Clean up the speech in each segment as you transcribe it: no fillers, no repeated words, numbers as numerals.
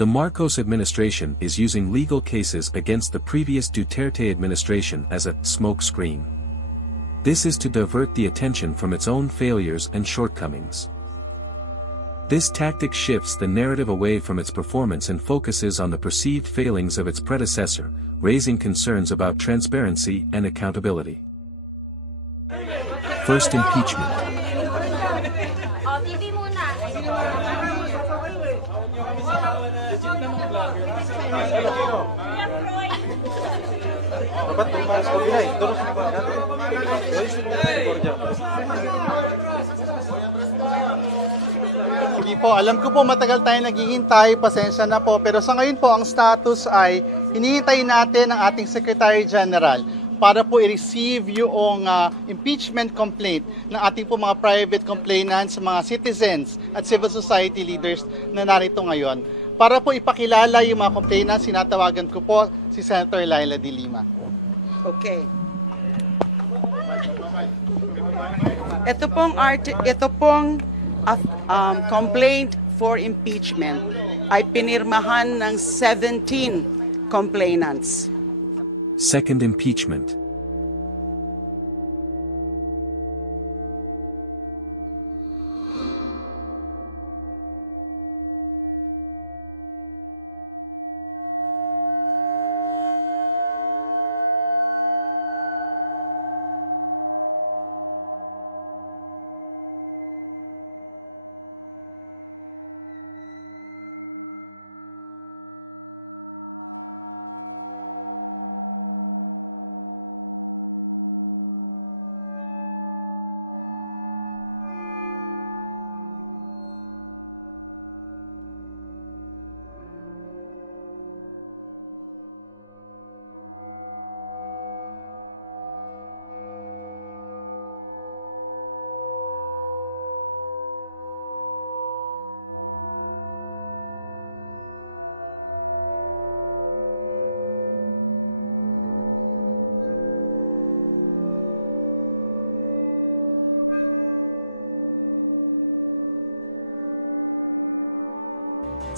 The Marcos administration is using legal cases against the previous Duterte administration as a smokescreen. This is to divert the attention from its own failures and shortcomings. This tactic shifts the narrative away from its performance and focuses on the perceived failings of its predecessor, raising concerns about transparency and accountability. First impeachment. Hindi po, alam ko po matagal tayo naghihintay, pasensya na po, pero sa ngayon po ang status ay hinihintay natin ang ating Secretary General para po i-receive yung impeachment complaint ng ating po mga private complainants, mga citizens at civil society leaders na narito ngayon. Para po ipakilala yung mga complainants, sinatawagan ko po si Senator Laila De Lima. Okay. Ito pong complaint for impeachment ay pinirmahan ng 17 complainants. Second impeachment.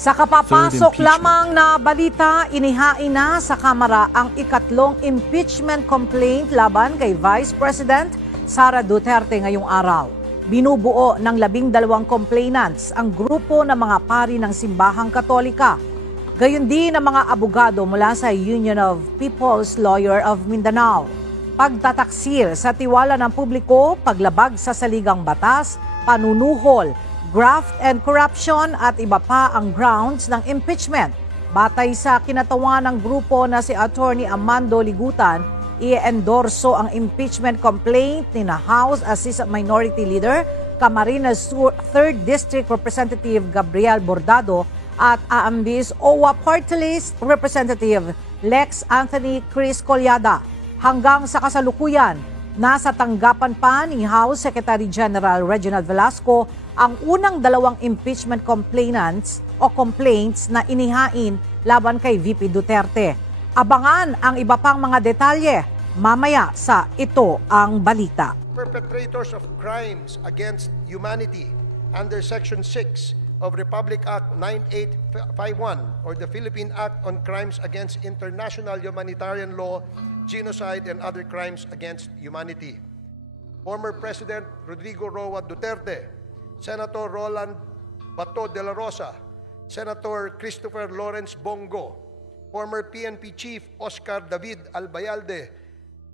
Sa kapapasok lamang na balita, inihain na sa Kamara ang ikatlong impeachment complaint laban kay Vice President Sara Duterte ngayong araw. Binubuo ng 12 complainants ang grupo ng mga pari ng Simbahang Katolika. Gayon din ang mga abogado mula sa Union of People's Lawyer of Mindanao. Pagtataksil sa tiwala ng publiko, paglabag sa saligang batas, panunuhol, graft and corruption at iba pa ang grounds ng impeachment. Batay sa kinatawan ng grupo na si Attorney Amando Ligutan, i-endorso ang impeachment complaint ni na House Assistant Minority Leader Camarines Sur 3rd District Representative Gabriel Bordado at Aambis OWA Party List Representative Lex Anthony Chris Colyada. Hanggang sa kasalukuyan, nasa tanggapan pa ni House Secretary General Reginald Velasco ang unang 2 impeachment complainants o complaints na inihain laban kay VP Duterte. Abangan ang iba pang mga detalye mamaya sa Ito Ang Balita. Perpetrators of crimes against humanity under Section 6 of Republic Act 9851 or the Philippine Act on Crimes Against International Humanitarian Law, Genocide and Other Crimes Against Humanity. Former President Rodrigo Roa Duterte, Senator Roland Bato de la Rosa, Senator Christopher Lawrence Bongo, former PNP Chief Oscar David Albayalde,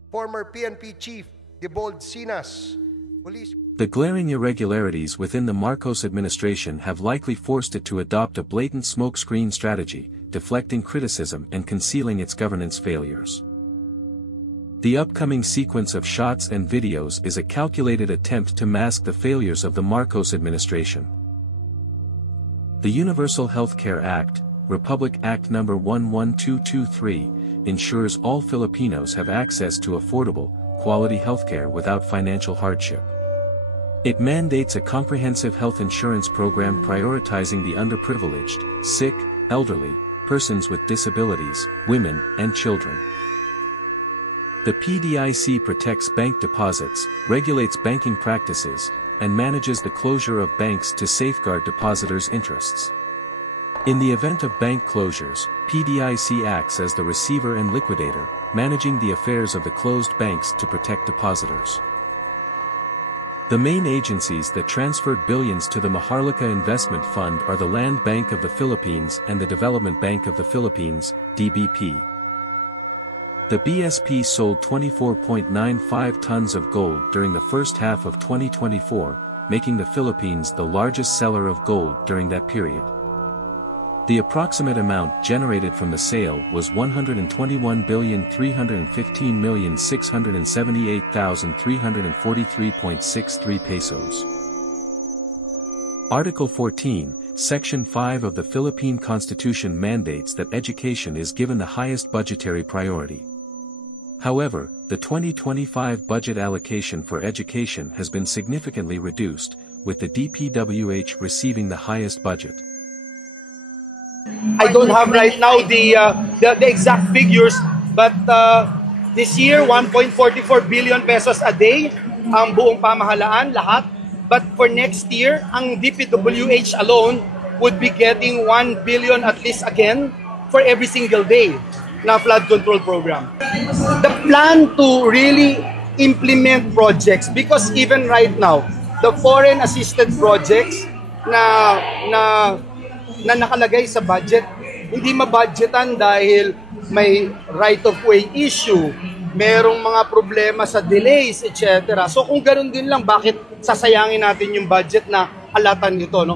former PNP Chief Debold Sinas, police. The glaring irregularities within the Marcos administration have likely forced it to adopt a blatant smokescreen strategy, deflecting criticism and concealing its governance failures. The upcoming sequence of shots and videos is a calculated attempt to mask the failures of the Marcos administration. The Universal Health Care Act, Republic Act No. 11223, ensures all Filipinos have access to affordable, quality healthcare without financial hardship. It mandates a comprehensive health insurance program prioritizing the underprivileged, sick, elderly, persons with disabilities, women, and children. The PDIC protects bank deposits, regulates banking practices, and manages the closure of banks to safeguard depositors' interests. In the event of bank closures, PDIC acts as the receiver and liquidator, managing the affairs of the closed banks to protect depositors. The main agencies that transferred billions to the Maharlika Investment Fund are the Land Bank of the Philippines and the Development Bank of the Philippines, DBP. The BSP sold 24.95 tons of gold during the first half of 2024, making the Philippines the largest seller of gold during that period. The approximate amount generated from the sale was 121,315,678,343.63 pesos. Article 14, Section 5 of the Philippine Constitution mandates that education is given the highest budgetary priority. However, the 2025 budget allocation for education has been significantly reduced, with the DPWH receiving the highest budget. I don't have right now the exact figures, but this year 1.44 billion pesos a day ang buong pamahalaan lahat. But for next year, ang DPWH alone would be getting 1 billion at least again for every single day na flood control program. The plan to really implement projects, because even right now, the foreign assisted projects na nakalagay sa budget, hindi mabudgetan dahil may right-of-way issue, merong mga problema sa delays, etc. So kung ganun din lang, bakit sasayangin natin yung budget na alatan nito, no?